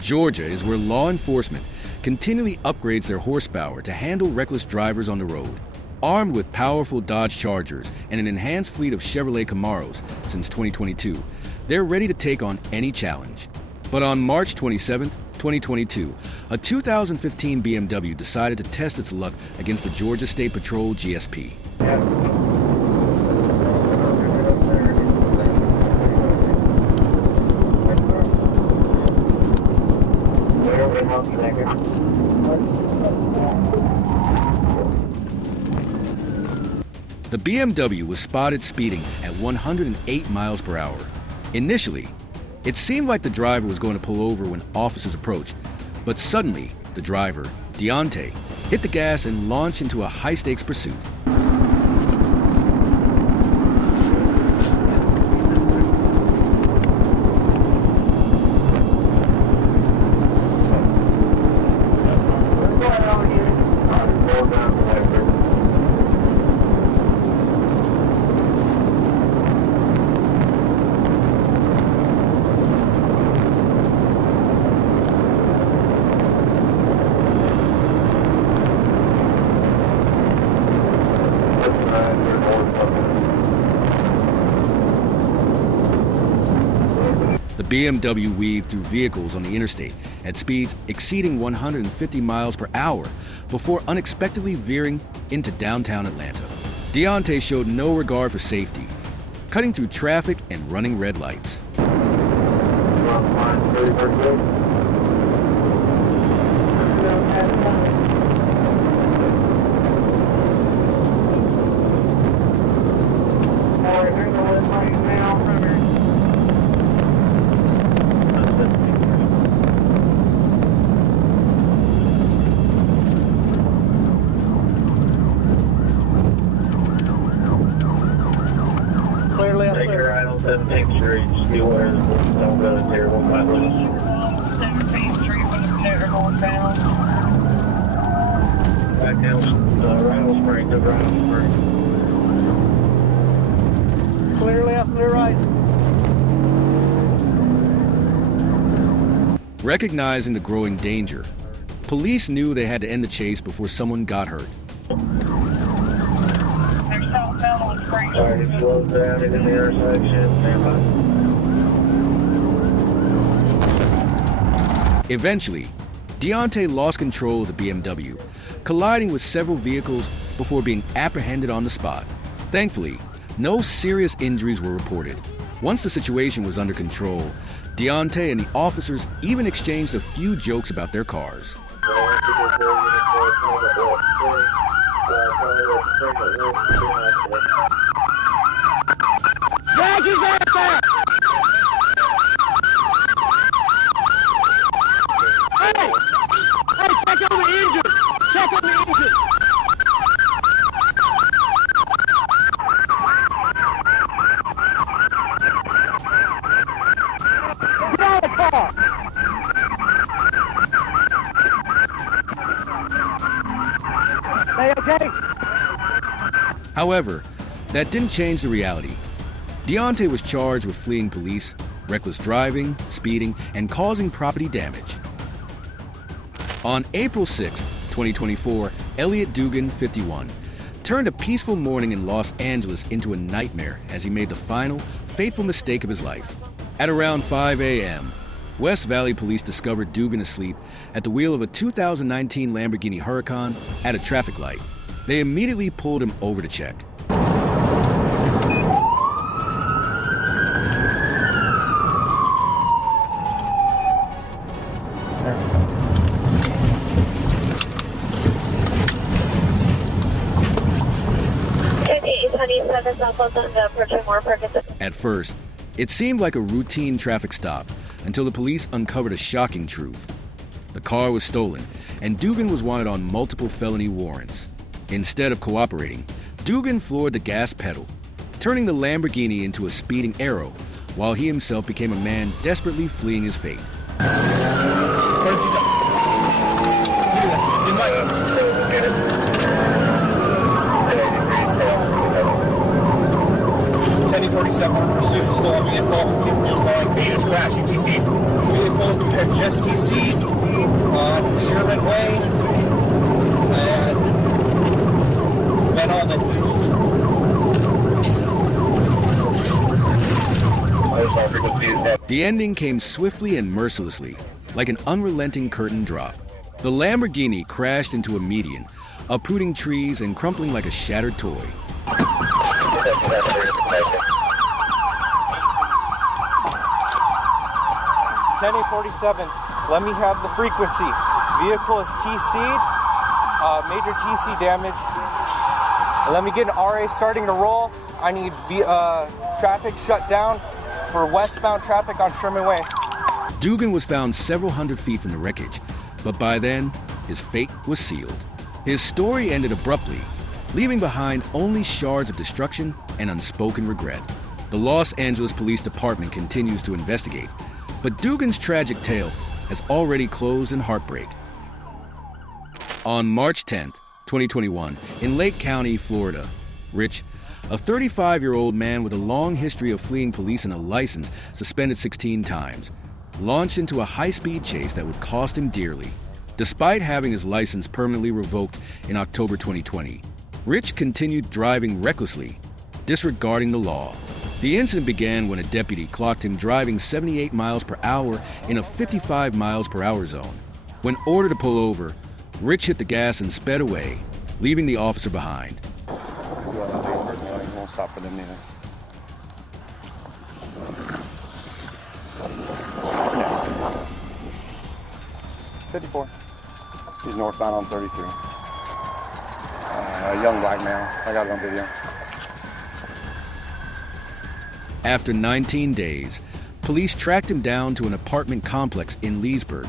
Georgia is where law enforcement continually upgrades their horsepower to handle reckless drivers on the road. Armed with powerful Dodge Chargers and an enhanced fleet of Chevrolet Camaros since 2022, they're ready to take on any challenge. But on March 27, 2022, a 2015 BMW decided to test its luck against the Georgia State Patrol GSP. The BMW was spotted speeding at 108 miles per hour. Initially, it seemed like the driver was going to pull over when officers approached, but suddenly, the driver, Deontay, hit the gas and launched into a high-stakes pursuit. The BMW weaved through vehicles on the interstate at speeds exceeding 150 miles per hour before unexpectedly veering into downtown Atlanta. Deontay showed no regard for safety, cutting through traffic and running red lights. Clear left, clear right. Recognizing the growing danger, police knew they had to end the chase before someone got hurt. Eventually, Deontay lost control of the BMW, colliding with several vehicles before being apprehended on the spot. Thankfully, no serious injuries were reported. Once the situation was under control, Deontay and the officers even exchanged a few jokes about their cars. Check on the engine! Check on the engine! Get out of the car! Stay okay? However, that didn't change the reality. Deontay was charged with fleeing police, reckless driving, speeding, and causing property damage. On April 6, 2024, Elliot Dugan, 51, turned a peaceful morning in Los Angeles into a nightmare as he made the final, fateful mistake of his life. At around 5 a.m., West Valley police discovered Dugan asleep at the wheel of a 2019 Lamborghini Huracan at a traffic light. They immediately pulled him over to check. At first, it seemed like a routine traffic stop until the police uncovered a shocking truth. The car was stolen, and Dugan was wanted on multiple felony warrants. Instead of cooperating, Dugan floored the gas pedal, turning the Lamborghini into a speeding arrow, while he himself became a man desperately fleeing his fate. Where's he going? You might. 1047 pursuit, still on vehicle. It's going. He just crashed. UTC. Vehicle STC on Sherman Way and Van Alden. The ending came swiftly and mercilessly, like an unrelenting curtain drop. The Lamborghini crashed into a median, uprooting trees and crumpling like a shattered toy. 1047, let me have the frequency. Vehicle is TC'd, major TC damage. Let me get an RA starting to roll. I need traffic shut down for westbound traffic on Sherman Way. Dugan was found several hundred feet from the wreckage, but by then, his fate was sealed. His story ended abruptly, leaving behind only shards of destruction and unspoken regret. The Los Angeles Police Department continues to investigate, but Dugan's tragic tale has already closed in heartbreak. On March 10th, 2021, in Lake County, Florida, Rich, a 35-year-old man with a long history of fleeing police and a license suspended 16 times, launched into a high-speed chase that would cost him dearly. Despite having his license permanently revoked in October 2020, Rich continued driving recklessly, disregarding the law. The incident began when a deputy clocked him driving 78 miles per hour in a 55 miles per hour zone. When ordered to pull over, Rich hit the gas and sped away, leaving the officer behind. Won't stop for them neither. Yeah. 54. He's northbound on 33. A young black male. I got it on video. After 19 days, police tracked him down to an apartment complex in Leesburg.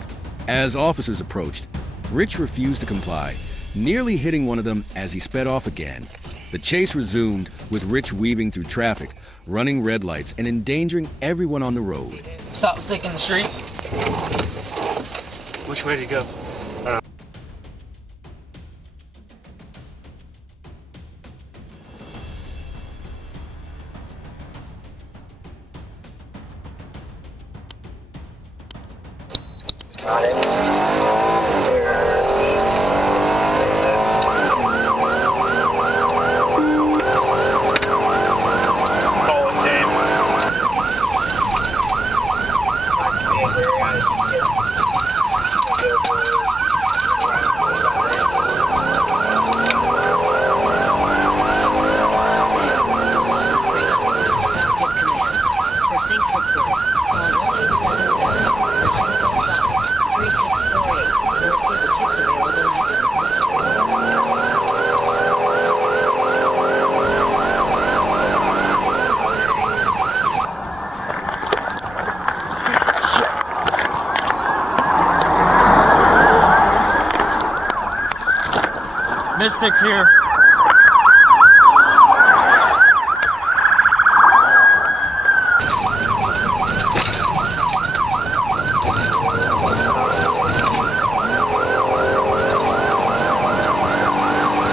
As officers approached, Rich refused to comply, nearly hitting one of them as he sped off again. The chase resumed, with Rich weaving through traffic, running red lights, and endangering everyone on the road. Stop stick in the street. Which way did you go? Mystics here.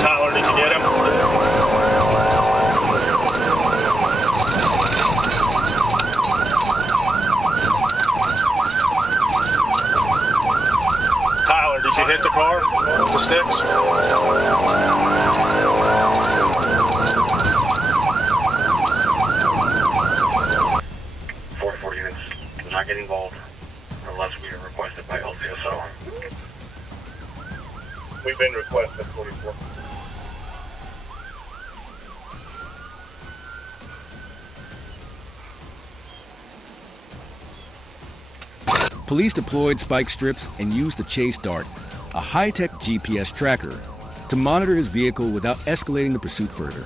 Tyler, did you get him? Tyler, did you hit the car with the sticks? Not get involved unless we are requested by LCSO. We've been requested 44. Police deployed spike strips and used the Chase Dart, a high-tech GPS tracker, to monitor his vehicle without escalating the pursuit further.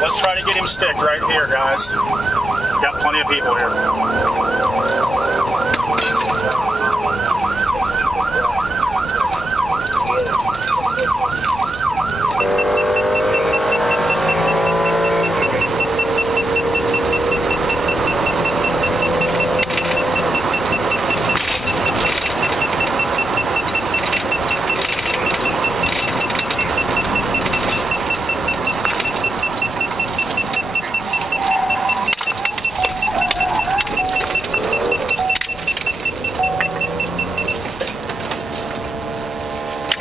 Let's try to get him sticked right here, guys. Got plenty of people here.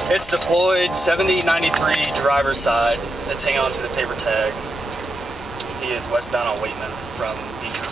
It's deployed 7093 driver's side. Let's hang on to the paper tag. He is westbound on Waitman from Beecher.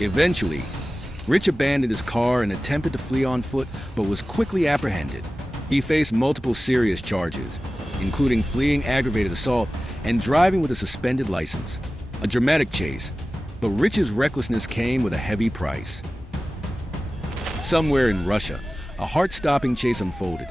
Eventually, Rich abandoned his car and attempted to flee on foot, but was quickly apprehended. He faced multiple serious charges, including fleeing aggravated assault and driving with a suspended license. A dramatic chase, but Rich's recklessness came with a heavy price. Somewhere in Russia, a heart-stopping chase unfolded,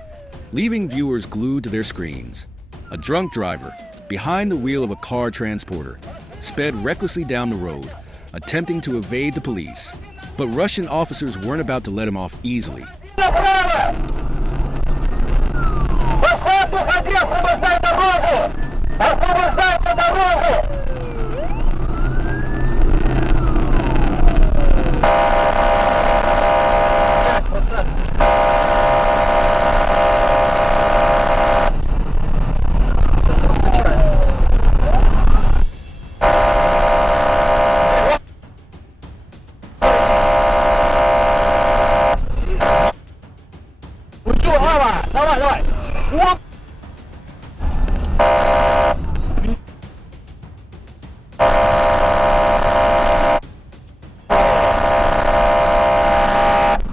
leaving viewers glued to their screens. A drunk driver, behind the wheel of a car transporter, sped recklessly down the road, attempting to evade the police. But Russian officers weren't about to let him off easily.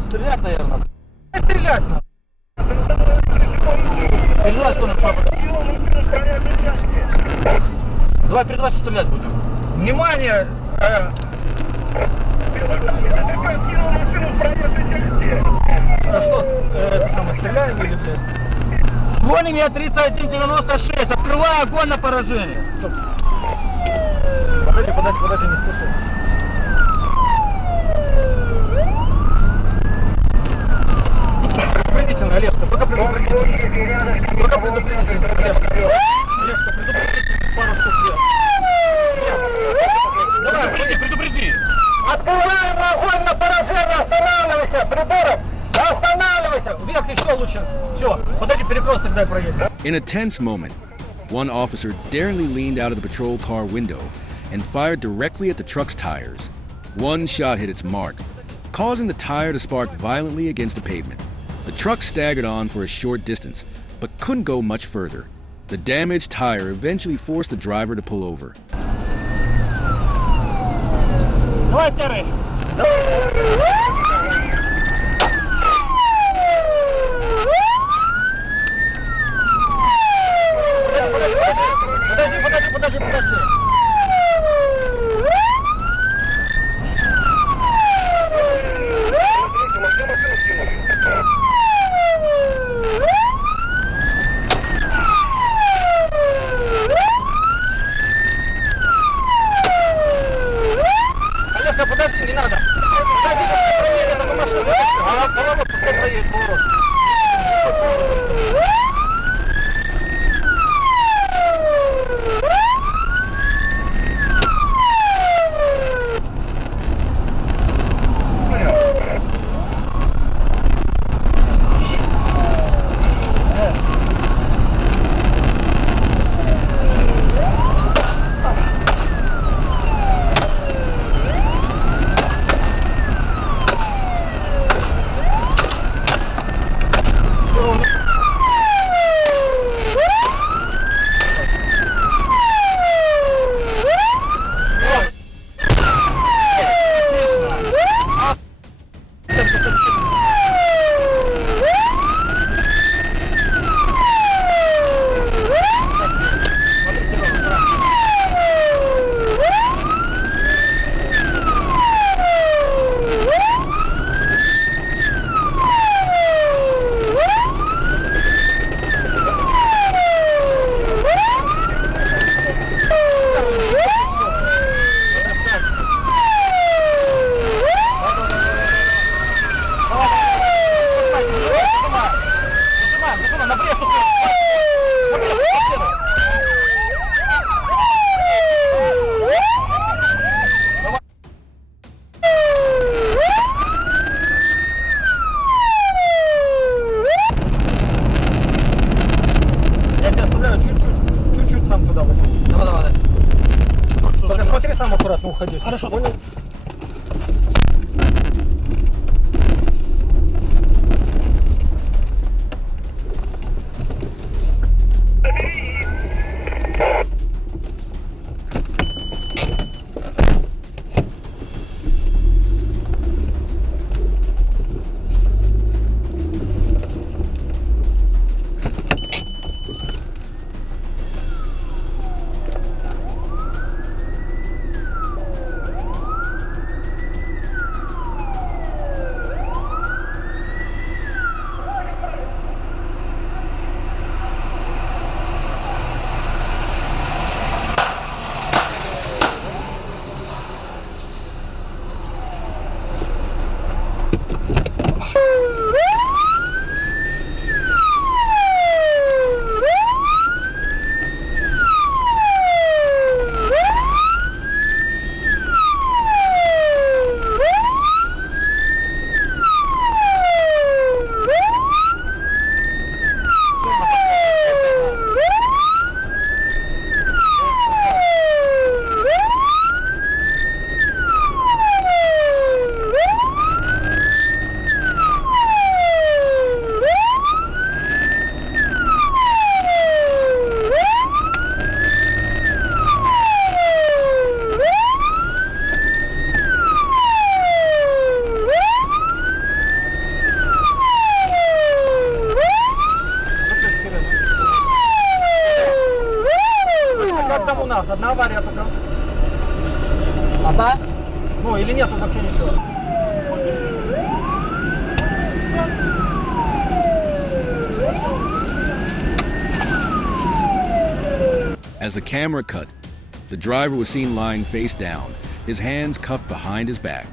Стрелять, наверное. Стрелять! Передавай, что нам шапок. Давай, передавай, что стрелять будем. Внимание! Что, это самое, стреляем или, блядь? Ствольный меня 3196, открывай огонь на поражение. Стоп. Подожди, не спеши. Предупредительно, Олежка, пока предупредительно. Пока предупредительно, Олежка. Олежка, предупредительно, пару штук вверх. Давай, предупреди. Открываем огонь на поражение, останавливайся, придурок! Останавливайся! Вверх еще лучше. Все, подожди, перекресток дай проедем. In a tense moment, one officer daringly leaned out of the patrol car window and fired directly at the truck's tires. One shot hit its mark, causing the tire to spark violently against the pavement. The truck staggered on for a short distance, but couldn't go much further. The damaged tire eventually forced the driver to pull over. Давай, старый! Подожди. Олежка, подожди, не надо. Подожди, уходи. Хорошо, понял? Одна авария только. Одна? Ну или нет тут вообще ничего? As the camera cut, the driver was seen lying face down, his hands cuffed behind his back.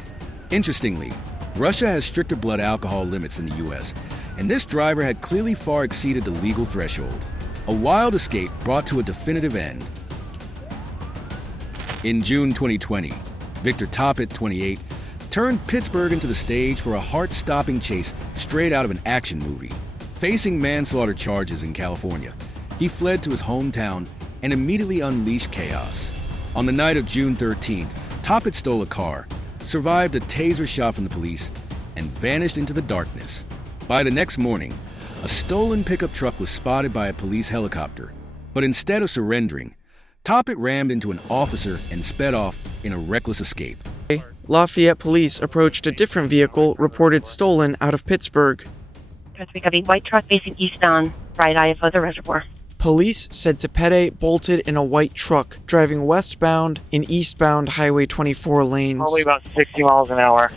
Interestingly, Russia has stricter blood alcohol limits than the US, and this driver had clearly far exceeded the legal threshold. A wild escape brought to a definitive end. In June 2020, Victor Toppett, 28, turned Pittsburgh into the stage for a heart-stopping chase straight out of an action movie. Facing manslaughter charges in California, he fled to his hometown and immediately unleashed chaos. On the night of June 13th, Toppett stole a car, survived a taser shot from the police, and vanished into the darkness. By the next morning, a stolen pickup truck was spotted by a police helicopter, but instead of surrendering, Toppett rammed into an officer and sped off in a reckless escape. Lafayette police approached a different vehicle reported stolen out of Pittsburgh. We have a white truck facing eastbound, right eye of the reservoir. Police said Toppett bolted in a white truck, driving westbound in eastbound Highway 24 lanes. Probably about 60 miles an hour.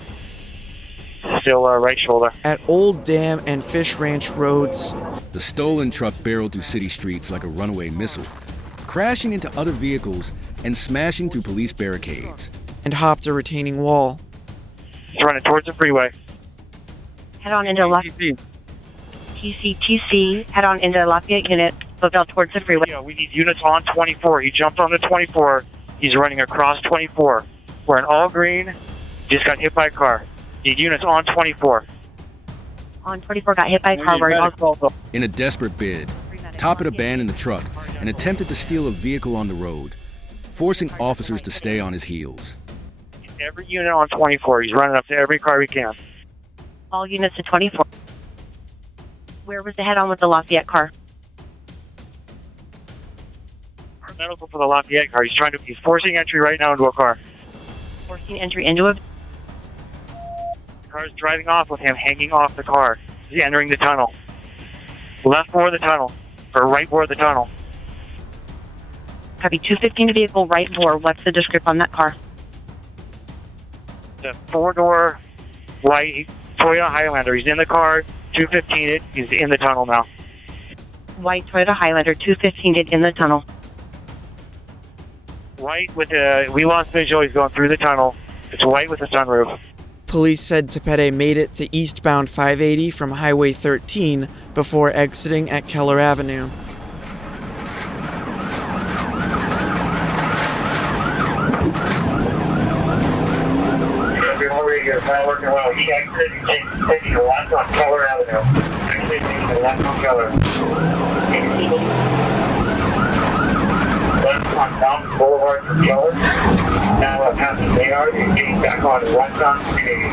Still right shoulder. At Old Dam and Fish Ranch roads. The stolen truck barreled through city streets like a runaway missile, crashing into other vehicles and smashing through police barricades. And hopped a retaining wall. It's running towards the freeway. Head on into Lafayette. TC, head on into Lafayette unit, both out towards the freeway. Yeah, we need units on 24. He jumped on the 24. He's running across 24. We're in all green. Just got hit by a car. Need units on 24. On 24, got hit by a car. In a desperate bid, Toppett abandoned the truck and attempted to steal a vehicle on the road, forcing officers to stay on his heels. Every unit on 24. He's running up to every car we can. All units to 24. Where was the head-on with the Lafayette car? Medical for the Lafayette car. He's forcing entry right now into a car. Forcing entry into a... The car's driving off with him hanging off the car. He's entering the tunnel. Left bore of the tunnel. Or right bore of the tunnel. Copy 215 vehicle, right bore. What's the description on that car? The four-door white Toyota Highlander. He's in the car. 215 it. He's in the tunnel now. White Toyota Highlander, 215 it in the tunnel. White with we lost visual. He's going through the tunnel. It's white with a sunroof. Police said Toppett made it to eastbound 580 from Highway 13 before exiting at Keller Avenue. Not working well. He exited taking a left on Keller Avenue. Actually taking a left on Keller. Left on Down Boulevard for Keller. Now what happened there is getting back on westbound 280.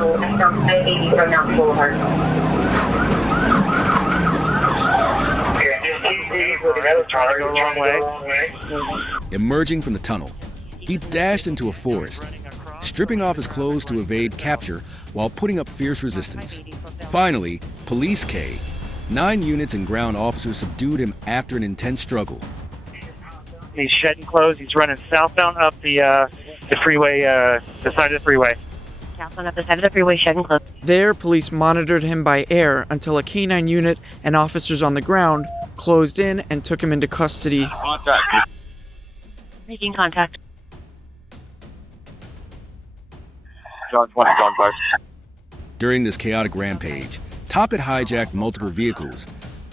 Westbound 580 from Down Boulevard. Trying to go the wrong way. Emerging from the tunnel, he dashed into a forest, stripping off his clothes to evade capture while putting up fierce resistance. Finally, Police K, 9 units and ground officers subdued him after an intense struggle. He's shedding clothes. He's running southbound up the freeway, the side of the freeway. Southbound up the side of the freeway, shedding clothes. There, police monitored him by air until a K-9 unit and officers on the ground closed in and took him into custody. Contact. Making contact. John 20, John 5. During this chaotic rampage, Top had hijacked multiple vehicles,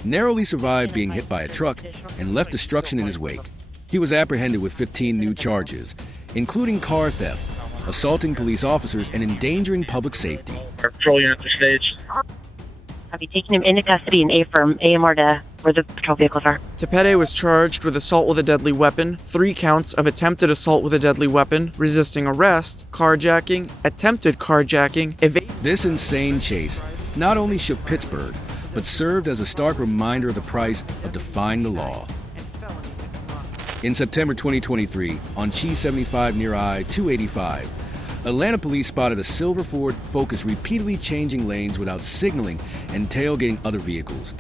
narrowly survived being hit by a truck, and left destruction in his wake. He was apprehended with 15 new charges, including car theft, assaulting police officers, and endangering public safety. Patrol unit to stage. Have you taken him into custody and A from AMR to where the patrol vehicles are? Tepede was charged with assault with a deadly weapon, 3 counts of attempted assault with a deadly weapon, resisting arrest, carjacking, attempted carjacking, This insane chase not only shook Pittsburgh, but served as a stark reminder of the price of defying the law. In September 2023, on Chi 75 near I-285, Atlanta police spotted a silver Ford Focus repeatedly changing lanes without signaling and tailgating other vehicles,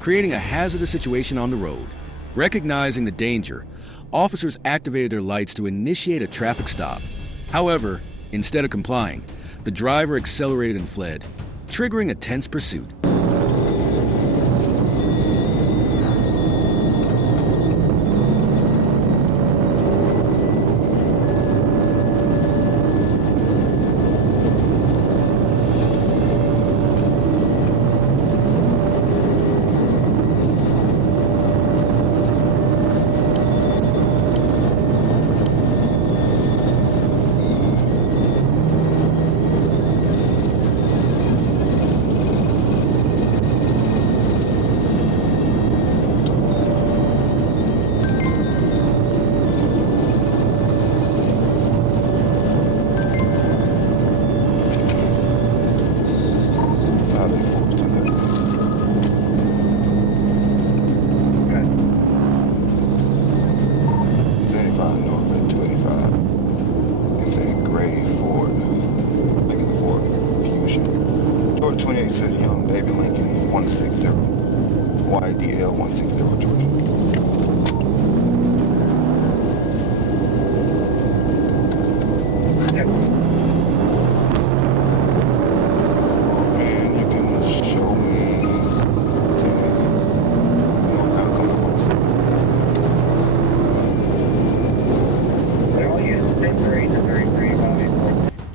creating a hazardous situation on the road. Recognizing the danger, officers activated their lights to initiate a traffic stop. However, instead of complying, the driver accelerated and fled, triggering a tense pursuit. YDL 160 Georgia. And you can show me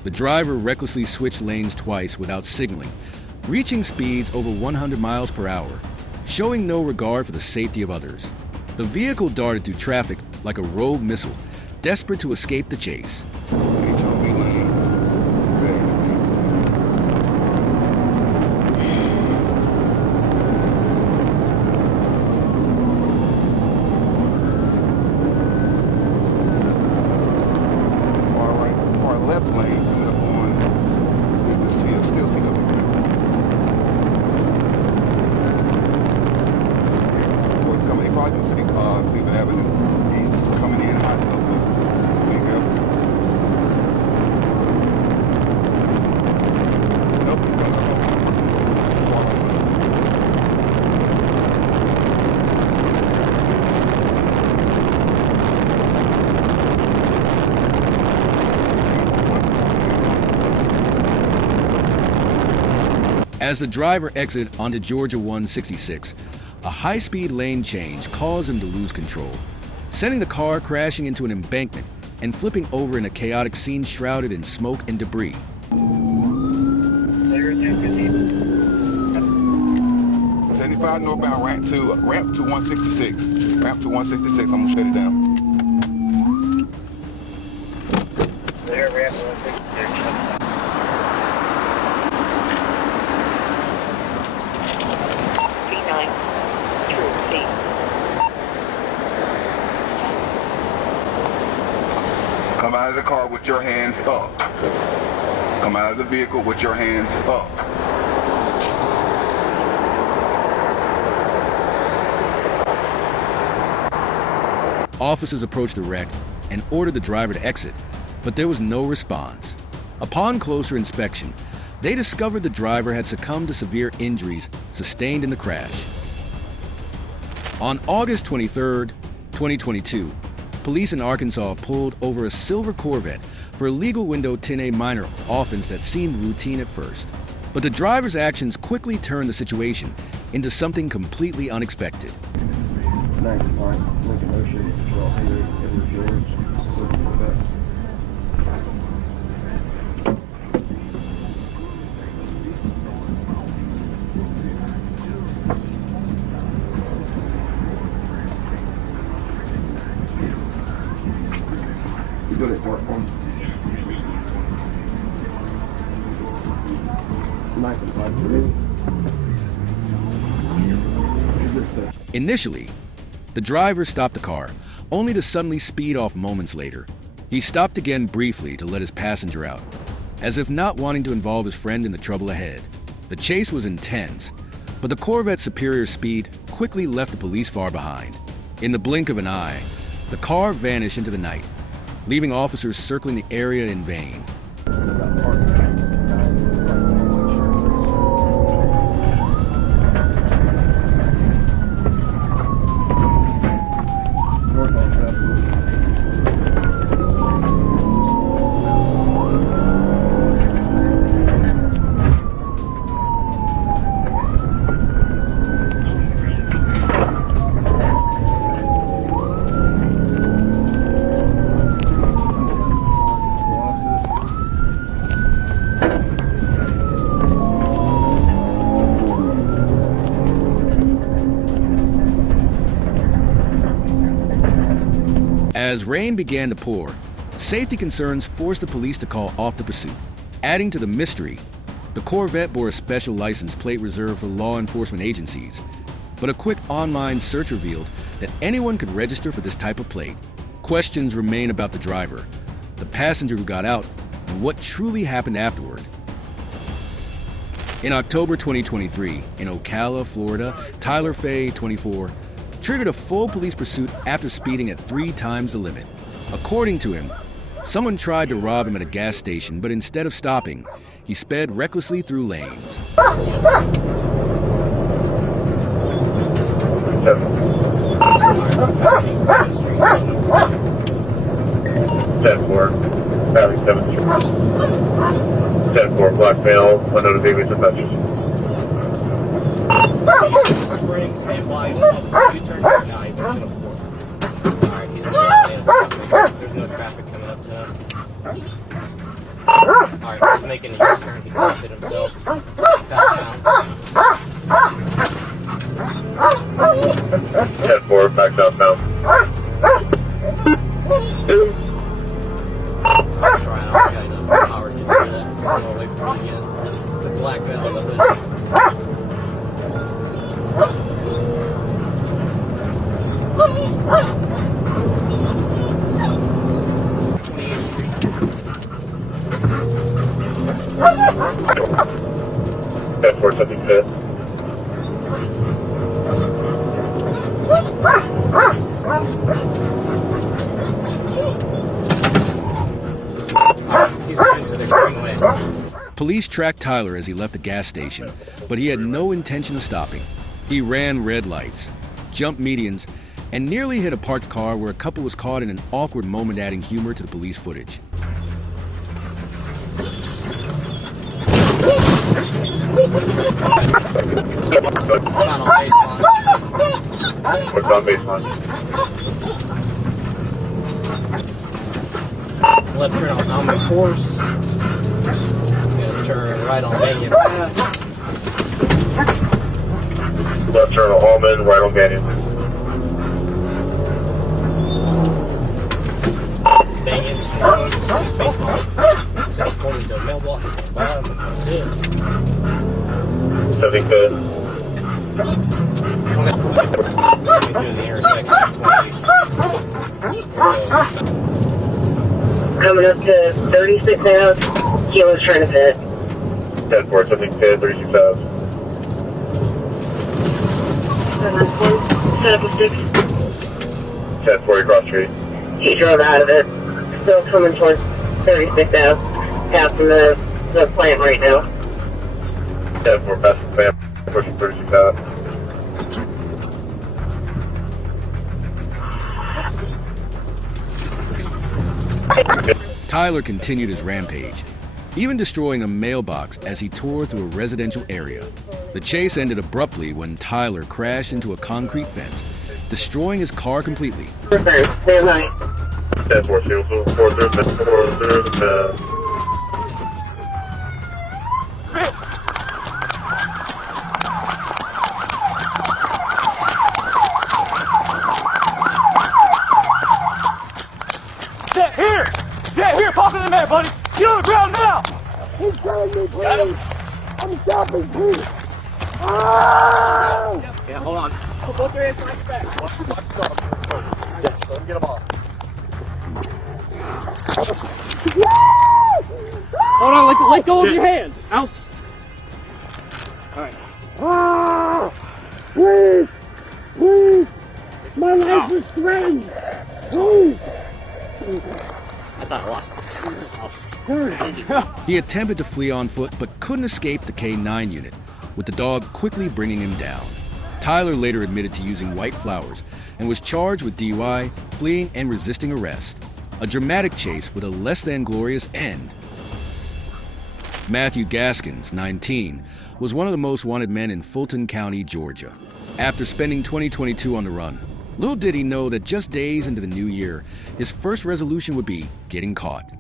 The driver recklessly switched lanes twice without signaling, reaching speeds over 100 miles per hour, showing no regard for the safety of others. The vehicle darted through traffic like a rogue missile, desperate to escape the chase. Far left lane coming up on the still see up there. Boys coming, he probably going to take Cleveland Avenue. He's coming in hot. Big up. Nope, he's coming up on far right. As the driver exited onto Georgia 166, a high-speed lane change caused him to lose control, sending the car crashing into an embankment and flipping over in a chaotic scene shrouded in smoke and debris. 75 northbound, ramp to 166. Ramp to 166, I'm gonna shut it down. There, ramp 166. the car with your hands up. Come out of the vehicle with your hands up. Officers approached the wreck and ordered the driver to exit, but there was no response. Upon closer inspection, they discovered the driver had succumbed to severe injuries sustained in the crash. On August 23, 2022, police in Arkansas pulled over a silver Corvette for a legal window 10A minor offense that seemed routine at first. But the driver's actions quickly turned the situation into something completely unexpected. Initially, the driver stopped the car, only to suddenly speed off moments later. He stopped again briefly to let his passenger out, as if not wanting to involve his friend in the trouble ahead. The chase was intense, but the Corvette's superior speed quickly left the police far behind. In the blink of an eye, the car vanished into the night, leaving officers circling the area in vain. As rain began to pour, safety concerns forced the police to call off the pursuit. Adding to the mystery, the Corvette bore a special license plate reserved for law enforcement agencies, but a quick online search revealed that anyone could register for this type of plate. Questions remain about the driver, the passenger who got out, and what truly happened afterward. In October 2023, in Ocala, Florida, Tyler Fay, 24, triggered a full police pursuit after speeding at 3 times the limit. According to him, someone tried to rob him at a gas station, but instead of stopping, he sped recklessly through lanes. 10-4, Valley 7th Street. 10-4, black male, unknown babies and touches. Spring, stand by, U-turn, now he's in a 4. Alright, he's in there's no traffic coming up to him. Alright, he's making a U-turn, he blocked it himself. He sat down. 10-4, back southbound. I'm trying, I got enough power to do that. It's going away from me again. It's a black belt on the hood. That's for something fit. He's going to the greenway. Police tracked Tyler as he left the gas station, but he had no intention of stopping. He ran red lights, jumped medians, and nearly hit a parked car where a couple was caught in an awkward moment, adding humor to the police footage. What's on baseline? Left turn on Almond Course. Gonna turn right on Banyan Path. Left turn on Almond, right on Banyan. Banyan, baseline. South Florida to mailbox. Bottom, that's it. 75th. Coming through the intersection of 28th Street. coming up to 36 Ave. Keelan's trying to pit. 10-4, something pit, 36 Ave. Set up a 6. 10-4, across street. He drove out of it. Still coming towards 36 Ave. Passing the plant right now. 10-4, passing the plant, pushing 36 Ave. Tyler continued his rampage, even destroying a mailbox as he tore through a residential area. The chase ended abruptly when Tyler crashed into a concrete fence, destroying his car completely. Stand by. 10-4, seal, 4 through, 4 through, Get here, talk to the man, buddy. Get on the ground now. He's telling me, please. I'm stopping, please. Ah! Yeah, hold on. Both your hands behind your back. Let me get them off. Hold on, let go of your hands. Else. All right. Ah! Please, please. My life is threatened. Please. I thought I lost this. He attempted to flee on foot but couldn't escape the K-9 unit, with the dog quickly bringing him down. Tyler later admitted to using white flowers and was charged with DUI, fleeing, and resisting arrest. A dramatic chase with a less than glorious end. Matthew Gaskins, 19, was one of the most wanted men in Fulton County, Georgia. After spending 2022 on the run, little did he know that just days into the new year, his first resolution would be getting caught.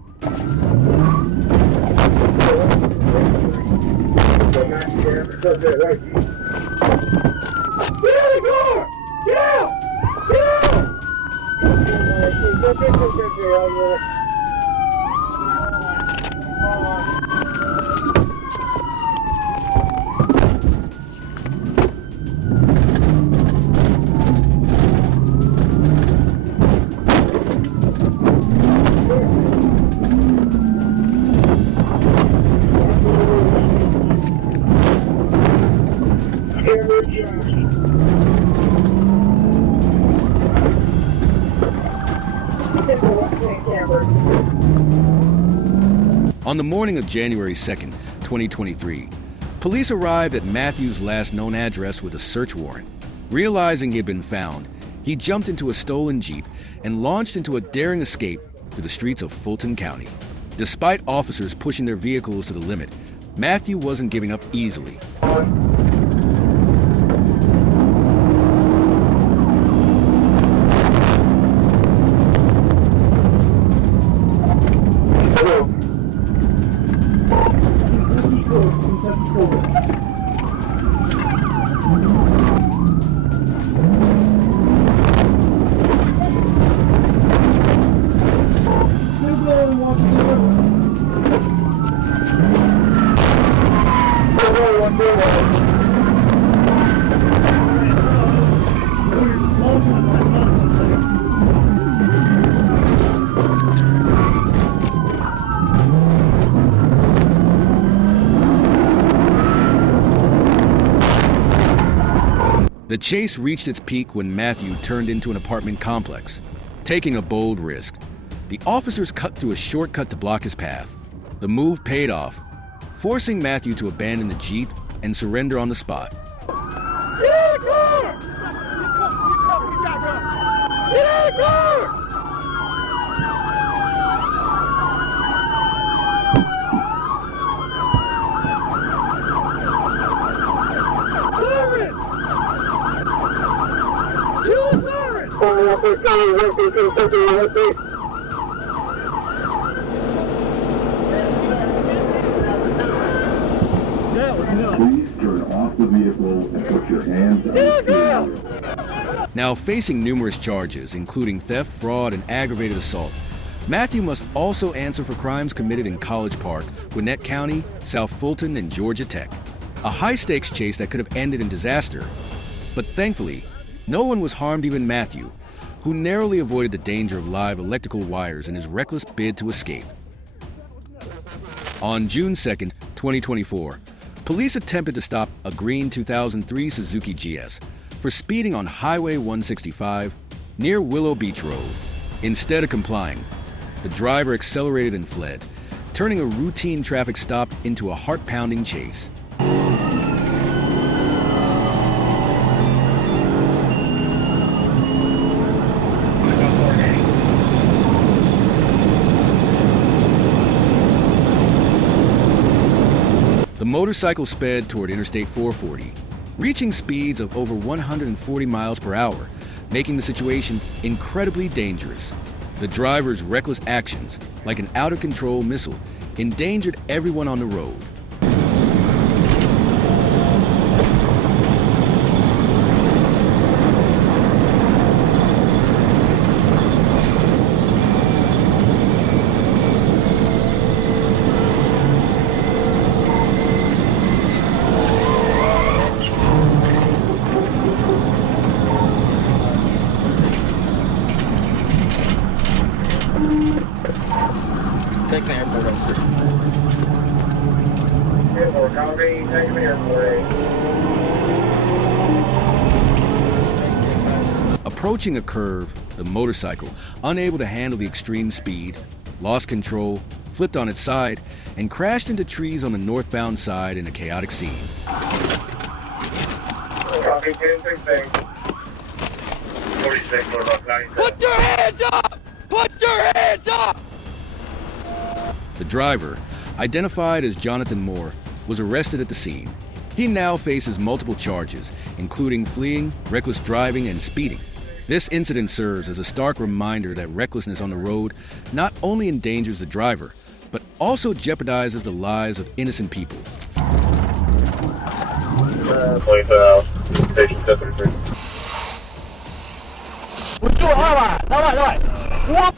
On the morning of January 2nd, 2023, police arrived at Matthew's last known address with a search warrant. Realizing he had been found, he jumped into a stolen Jeep and launched into a daring escape through the streets of Fulton County. Despite officers pushing their vehicles to the limit, Matthew wasn't giving up easily. The chase reached its peak when Matthew turned into an apartment complex. Taking a bold risk, the officers cut through a shortcut to block his path. The move paid off, forcing Matthew to abandon the Jeep and surrender on the spot. Please turn off the vehicle and put your hands on the steering wheel. Now facing numerous charges, including theft, fraud, and aggravated assault, Matthew must also answer for crimes committed in College Park, Gwinnett County, South Fulton, and Georgia Tech. A high-stakes chase that could have ended in disaster. But thankfully, no one was harmed, even Matthew, who narrowly avoided the danger of live electrical wires in his reckless bid to escape. On June 2nd, 2024, police attempted to stop a green 2003 Suzuki GS for speeding on Highway 165 near Willow Beach Road. Instead of complying, the driver accelerated and fled, turning a routine traffic stop into a heart-pounding chase. The motorcycle sped toward Interstate 440, reaching speeds of over 140 miles per hour, making the situation incredibly dangerous. The driver's reckless actions, like an out-of-control missile, endangered everyone on the road. Take the airport, officer. Airport, Calgary, take the airport. Approaching a curve, the motorcycle, unable to handle the extreme speed, lost control, flipped on its side, and crashed into trees on the northbound side in a chaotic scene. Copy, 266. 46, or about 97. Put your hands up! Put your hands up! The driver, identified as Jonathan Moore, was arrested at the scene. He now faces multiple charges, including fleeing, reckless driving, and speeding. This incident serves as a stark reminder that recklessness on the road not only endangers the driver, but also jeopardizes the lives of innocent people. Police out. Station 733. 我坐下来，老板，我